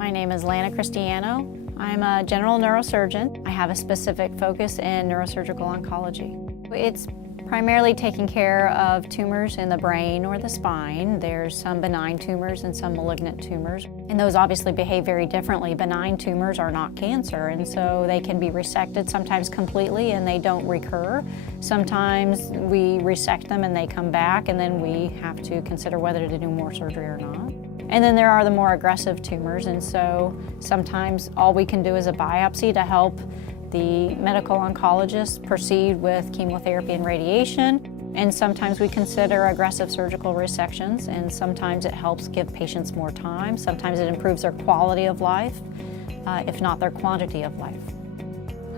My name is Lana Christiano. I'm a general neurosurgeon. I have a specific focus in neurosurgical oncology. It's primarily taking care of tumors in the brain or the spine. There's some benign tumors and some malignant tumors. And those obviously behave very differently. Benign tumors are not cancer, and so they can be resected sometimes completely and they don't recur. Sometimes we resect them and they come back, and then we have to consider whether to do more surgery or not. And then there are the more aggressive tumors, and so sometimes all we can do is a biopsy to help the medical oncologist proceed with chemotherapy and radiation. And sometimes we consider aggressive surgical resections, and sometimes it helps give patients more time. Sometimes it improves their quality of life, if not their quantity of life.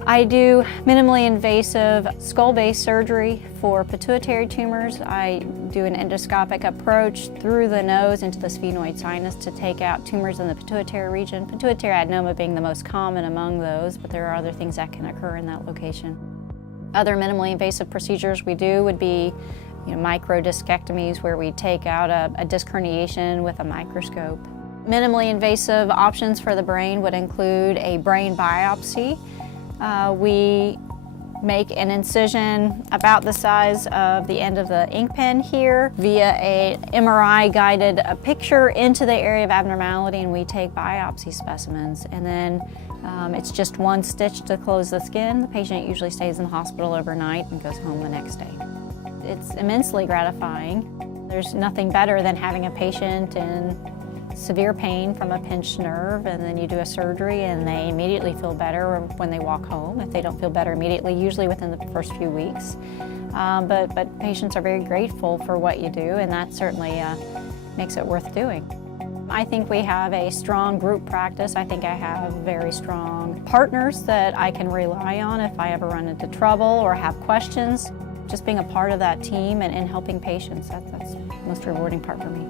I do minimally invasive skull-based surgery for pituitary tumors. I do an endoscopic approach through the nose into the sphenoid sinus to take out tumors in the pituitary region. Pituitary adenoma being the most common among those, but there are other things that can occur in that location. Other minimally invasive procedures we do would be microdiscectomies, where we take out a disc herniation with a microscope. Minimally invasive options for the brain would include a brain biopsy. We make an incision about the size of the end of the ink pen here via a MRI-guided picture into the area of abnormality, and we take biopsy specimens. And then it's just one stitch to close the skin. The patient usually stays in the hospital overnight and goes home the next day. It's immensely gratifying. There's nothing better than having a patient in severe pain from a pinched nerve, and then you do a surgery and they immediately feel better when they walk home. If they don't feel better immediately, usually within the first few weeks. But patients are very grateful for what you do, and that certainly makes it worth doing. I think we have a strong group practice. I think I have very strong partners that I can rely on if I ever run into trouble or have questions. Just being a part of that team and helping patients, that's the most rewarding part for me.